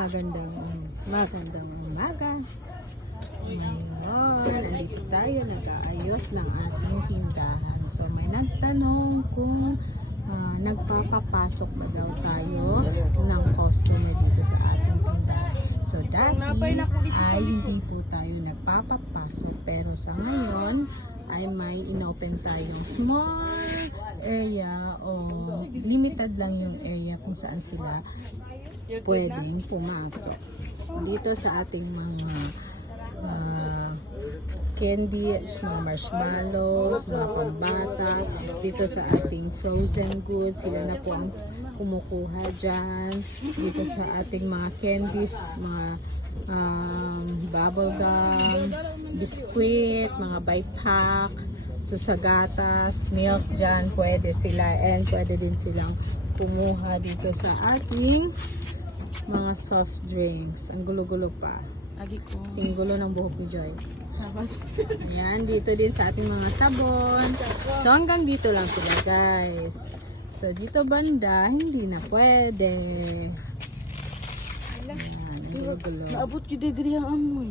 Magandang umaga. Ngayon, nandito tayo nag-aayos ng ating tindahan. So may nagtanong kung nagpapapasok ba daw tayo ng customer dito sa ating tindahan. So dati ay hindi po tayo nagpapapasok, pero sa ngayon ay may inopen tayong small area o limited lang yung area kung saan sila pwedeng pumasok. Dito sa ating mga candy, mga marshmallows, mga pambata, dito sa ating frozen goods, sila na po ang kumukuha dyan. Dito sa ating mga candies, mga bubble gum, biskuit, mga buy pack, so sa gatas, milk dyan, pwede sila, and pwede din silang kumuha dito sa ating mga soft drinks. Ang gulo-gulo pa. Singgulo ng buhok ni Joy. Ayan, dito din sa ating mga sabon. So hanggang dito lang sila, guys. So dito banda, hindi na pwede. Ayan, gulo-gulo. Naabot yung degree ang amoy.